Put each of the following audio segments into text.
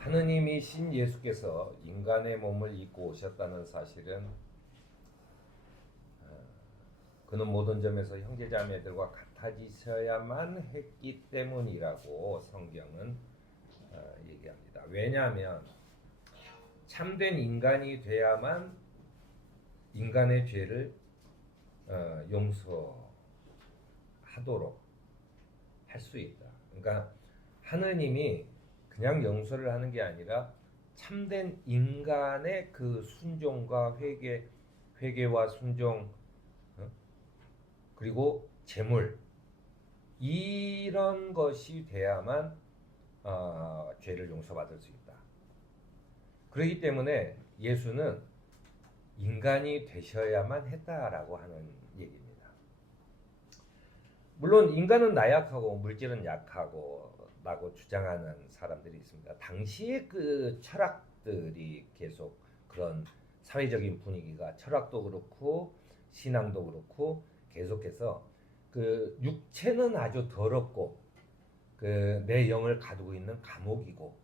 하느님이신 예수께서 인간의 몸을 입고 오셨다는 사실은 그는 모든 점에서 형제자매들과 같아지셔야만 했기 때문이라고 성경은 얘기합니다. 왜냐하면 참된 인간이 돼야만 인간의 죄를 용서하도록 할 수 있다. 그러니까 하느님이 그냥 용서를 하는 게 아니라 참된 인간의 그 순종과 회개와 순종, 그리고 재물, 이런 것이 돼야만 죄를 용서받을 수 있다. 그렇기 때문에 예수는 인간이 되셔야만 했다라고 하는 얘기입니다. 물론 인간은 나약하고 물질은 약하고 라고 주장하는 사람들이 있습니다. 당시의 그 철학들이 계속 그런 사회적인 분위기가, 철학도 그렇고 신앙도 그렇고 계속해서 그 육체는 아주 더럽고 그 내 영을 가두고 있는 감옥이고,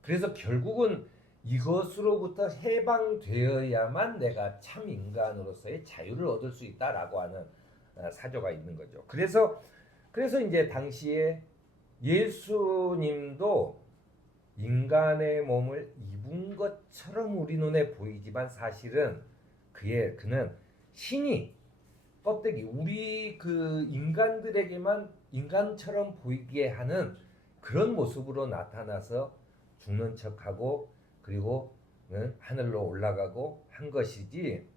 그래서 결국은 이것으로부터 해방되어야만 내가 참 인간으로서의 자유를 얻을 수 있다라고 하는 사조가 있는 거죠. 그래서 이제 당시에 예수님도 인간의 몸을 입은 것처럼 우리 눈에 보이지만 사실은 그는 신이 껍데기, 우리 그 인간들에게만 인간처럼 보이게 하는 그런 모습으로 나타나서 죽는 척하고 그리고 하늘로 올라가고 한 것이지,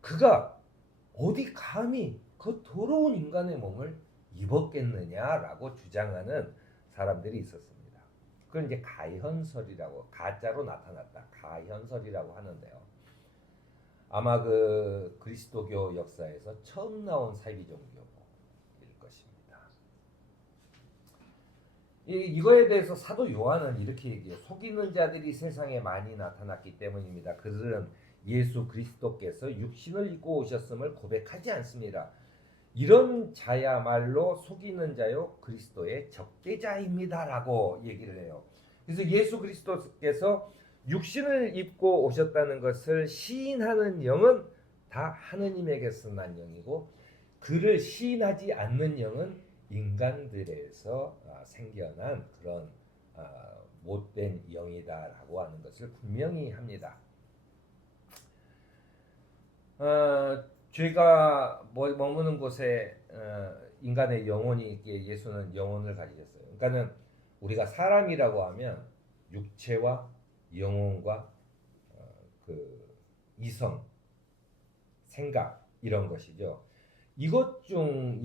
그가 어디 감히 그 더러운 인간의 몸을 입었겠느냐라고 주장하는 사람들이 있었습니다. 그걸 이제 가현설이라고, 가짜로 나타났다, 가현설이라고 하는데요. 아마 그 그리스도교 역사에서 처음 나온 사이비 종교일 것입니다. 이거에 대해서 사도 요한은 이렇게 얘기해요. 속이는 자들이 세상에 많이 나타났기 때문입니다. 그들은 예수 그리스도께서 육신을 입고 오셨음을 고백하지 않습니다. 이런 자야말로 속이는 자요 그리스도의 적대자입니다라고 얘기를 해요. 그래서 예수 그리스도께서 육신을 입고 오셨다는 것을 시인하는 영은 다 하느님에게서 난 영이고, 그를 시인하지 않는 영은 인간들에서 생겨난 그런 못된 영이다라고 하는 것을 분명히 합니다. 죄가 머무는 곳에 인간의 영혼이 있기에 예수는 영혼을 가지셨어요. 그러니까는 우리가 사람이라고 하면 육체와 영혼과 그 이성, 생각, 이런 것이죠. 이것 중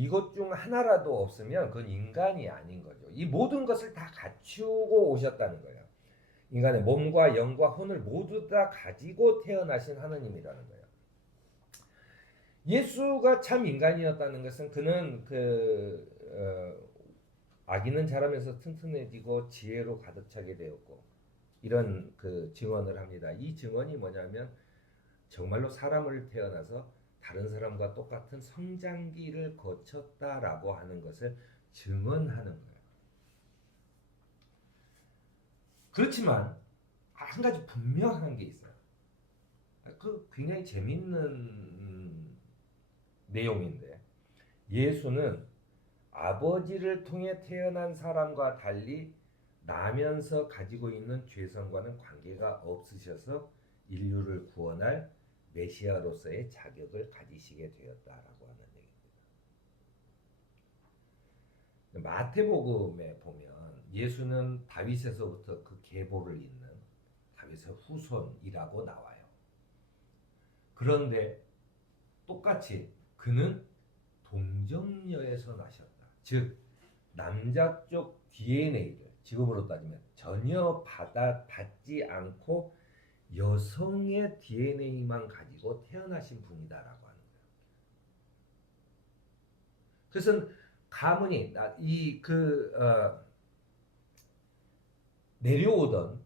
하나라도 없으면 그건 인간이 아닌 거죠. 이 모든 것을 다 갖추고 오셨다는 거예요. 인간의 몸과 영과 혼을 모두 다 가지고 태어나신 하느님이라는 거예요. 예수가 참 인간이었다는 것은 그는 아기는 자라면서 튼튼해지고 지혜로 가득 차게 되었고, 이런 그 증언을 합니다. 이 증언이 뭐냐면 정말로 사람을 태어나서 다른 사람과 똑같은 성장기를 거쳤다라고 하는 것을 증언하는 거예요. 그렇지만 한 가지 분명한 게 있어요. 그 굉장히 재밌는 내용인데, 예수는 아버지를 통해 태어난 사람과 달리 나면서 가지고 있는 죄성과는 관계가 없으셔서 인류를 구원할 메시아로서의 자격을 가지시게 되었다라고 하는 얘기입니다. 마태복음에 보면 예수는 다윗에서부터 그 계보를 잇는 다윗의 후손이라고 나와요. 그런데 똑같이 그는 동정녀에서 나셨다. 즉 남자 쪽 DNA를 지금으로 따지면 전혀 받지 않고 여성의 DNA만 가지고 태어나신 분이다라고 하는 거예요. 그래서 가문이 내려오던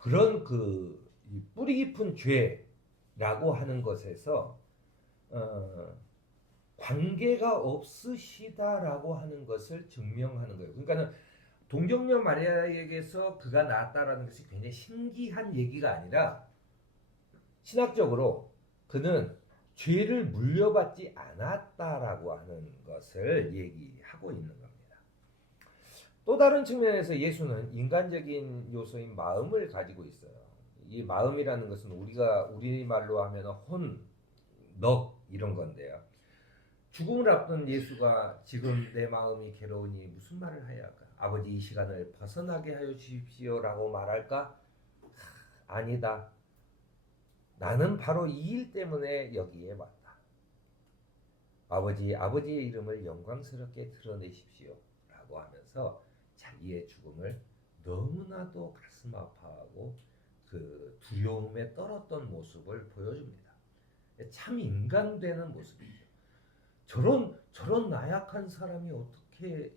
그런 그 뿌리 깊은 죄라고 하는 것에서 관계가 없으시다라고 하는 것을 증명하는 거예요. 그러니까는 동정녀 마리아에게서 그가 낳았다라는 것이 굉장히 신기한 얘기가 아니라 신학적으로 그는 죄를 물려받지 않았다라고 하는 것을 얘기하고 있는 겁니다. 또 다른 측면에서 예수는 인간적인 요소인 마음을 가지고 있어요. 이 마음이라는 것은 우리가 우리말로 하면 혼, 넋 이런 건데요. 죽음을 앞둔 예수가 지금 내 마음이 괴로우니 무슨 말을 해야 할까? 아버지 이 시간을 벗어나게 하여 주십시오라고 말할까? 아니다. 나는 바로 이 일 때문에 여기에 왔다. 아버지의 이름을 영광스럽게 드러내십시오 라고 하면서 자기의 죽음을 너무나도 가슴 아파하고 그 두려움에 떨었던 모습을 보여줍니다. 참 인간되는 모습이죠. 저런 나약한 사람이 어떻게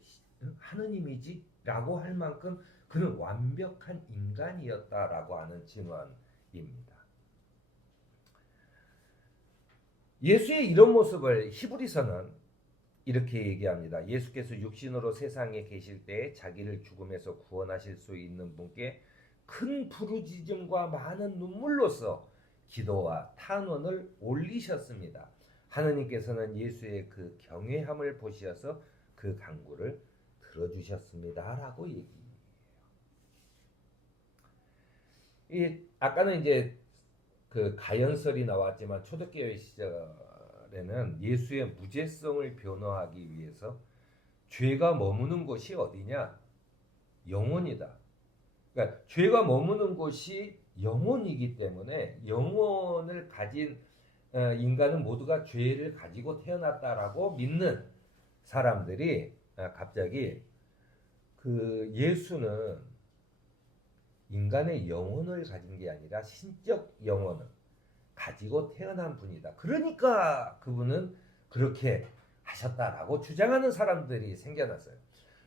하느님이지? 라고 할 만큼 그는 완벽한 인간이었다라고 하는 증언입니다. 예수의 이런 모습을 히브리서는 이렇게 얘기합니다. 예수께서 육신으로 세상에 계실 때 자기를 죽음에서 구원하실 수 있는 분께 큰 부르짖음과 많은 눈물로써 기도와 탄원을 올리셨습니다. 하느님께서는 예수의 그 경외함을 보시어서 그 간구를 들어주셨습니다라고 얘기해요. 아까는 이제 그 가연설이 나왔지만 초대교회 시절에는 예수의 무죄성을 변호하기 위해서 죄가 머무는 곳이 어디냐? 영혼이다. 그러니까 죄가 머무는 곳이 영혼이기 때문에 영혼을 가진 인간은 모두가 죄를 가지고 태어났다라고 믿는 사람들이 갑자기 그 예수는 인간의 영혼을 가진 게 아니라 신적 영혼을 가지고 태어난 분이다. 그러니까 그분은 그렇게 하셨다라고 주장하는 사람들이 생겨났어요.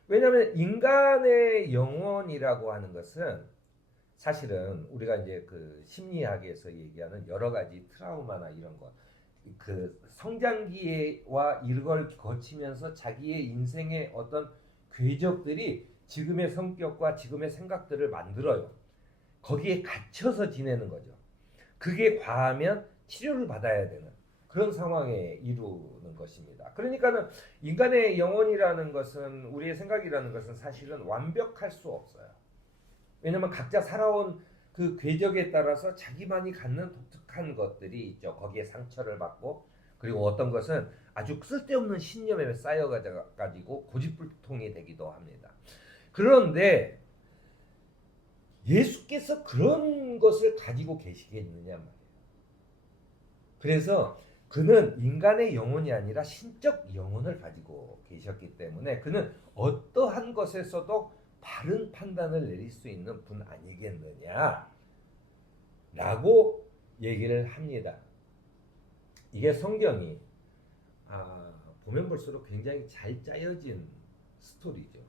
왜냐하면 인간의 영혼이라고 하는 것은 사실은 우리가 이제 그 심리학에서 얘기하는 여러 가지 트라우마나 이런 것, 그 성장기와 이걸 거치면서 자기의 인생의 어떤 궤적들이 지금의 성격과 지금의 생각들을 만들어요. 거기에 갇혀서 지내는 거죠. 그게 과하면 치료를 받아야 되는 그런 상황에 이루는 것입니다. 그러니까는 인간의 영혼이라는 것은, 우리의 생각이라는 것은 사실은 완벽할 수 없어요. 왜냐하면 각자 살아온 그 궤적에 따라서 자기만이 갖는 독특한 것들이 있죠. 거기에 상처를 받고, 그리고 어떤 것은 아주 쓸데없는 신념에 쌓여가지고 고집불통이 되기도 합니다. 그런데 예수께서 그런 것을 가지고 계시겠느냐 말이에요. 그래서 그는 인간의 영혼이 아니라 신적 영혼을 가지고 계셨기 때문에 그는 어떠한 것에서도 바른 판단을 내릴 수 있는 분 아니겠느냐 라고 얘기를 합니다. 이게 성경이 보면 볼수록 굉장히 잘 짜여진 스토리죠.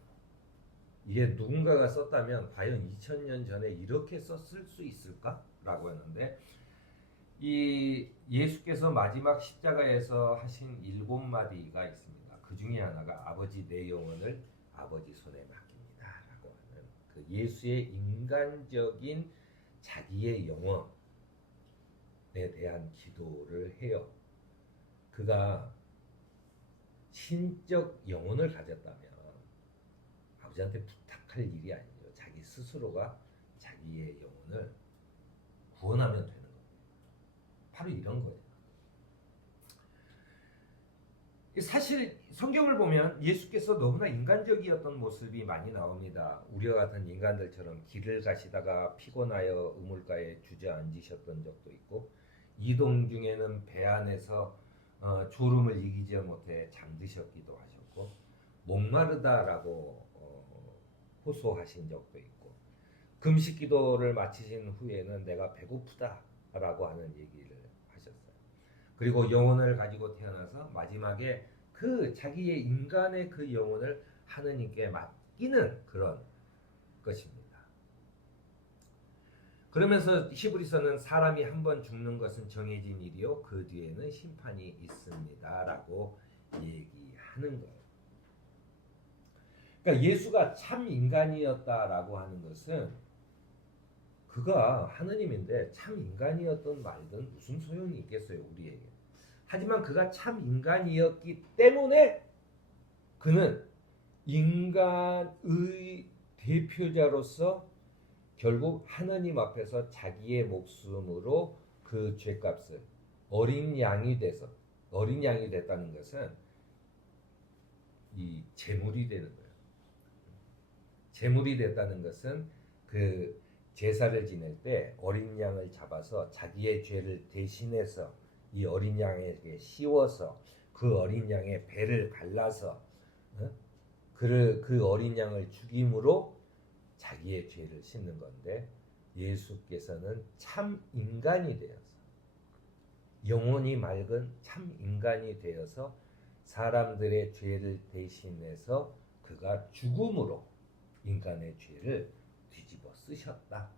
이게 누군가가 썼다면 과연 2000년 전에 이렇게 썼을 수 있을까? 라고 했는데, 이 예수께서 마지막 십자가에서 하신 7마디가 있습니다. 그 중에 하나가 아버지 내 영혼을 아버지 손에 맡깁니다 라고 하는 그 예수의 인간적인 자기의 영혼에 대한 기도를 해요. 그가 신적 영혼을 가졌다면 아버지한테 부탁할 일이 아니죠. 자기 스스로가 자기의 영혼을 구원하면 되는 겁니다. 바로 이런 거예요. 사실 성경을 보면 예수께서 너무나 인간적이었던 모습이 많이 나옵니다. 우리와 같은 인간들처럼 길을 가시다가 피곤하여 우물가에 주저앉으셨던 적도 있고, 이동 중에는 배 안에서 졸음을 이기지 못해 잠드셨기도 하셨고, 목마르다라고 호소하신 적도 있고, 금식 기도를 마치신 후에는 내가 배고프다라고 하는 얘기를 하셨어요. 그리고 영혼을 가지고 태어나서 마지막에 그 자기의 인간의 그 영혼을 하느님께 맡기는 그런 것입니다. 그러면서 히브리서는 사람이 한 번 죽는 것은 정해진 일이요 그 뒤에는 심판이 있습니다라고 얘기하는 거예요. 그러니까 예수가 참 인간이었다라고 하는 것은 그가 하느님인데 참 인간이었던 말든 무슨 소용이 있겠어요, 우리에게. 하지만 그가 참 인간이었기 때문에 그는 인간의 대표자로서 결국 하나님 앞에서 자기의 목숨으로 그 죄값을 어린 양이 됐다는 것은 이 제물이 되는 거예요. 제물이 됐다는 것은 그 제사를 지낼 때 어린 양을 잡아서 자기의 죄를 대신해서 이 어린 양에게 씌워서 그 어린 양의 배를 갈라서 그 어린 양을 죽임으로 자기의 죄를 씻는 건데, 예수께서는 참 인간이 되어서 영혼이 맑은 참 인간이 되어서 사람들의 죄를 대신해서 그가 죽음으로 인간의 죄를 뒤집어 쓰셨다.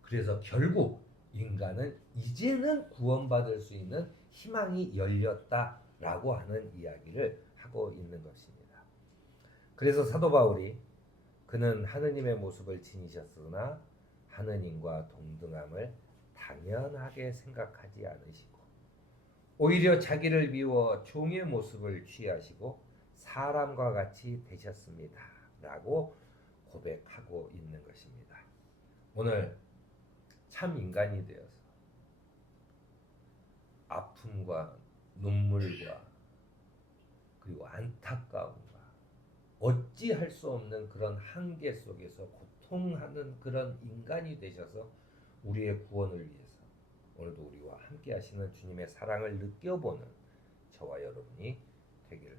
그래서 결국 인간은 이제는 구원받을 수 있는 희망이 열렸다라고 하는 이야기를 하고 있는 것입니다. 그래서 사도 바울이 그는 하느님의 모습을 지니셨으나 하느님과 동등함을 당연하게 생각하지 않으시고 오히려 자기를 비워 종의 모습을 취하시고 사람과 같이 되셨습니다 라고 고백하고 있는 것입니다. 오늘 참 인간이 되어서 아픔과 눈물과 그리고 안타까움과 어찌할 수 없는 그런 한계 속에서 고통하는 그런 인간이 되셔서 우리의 구원을 위해서 오늘도 우리와 함께 하시는 주님의 사랑을 느껴보는 저와 여러분이 되기를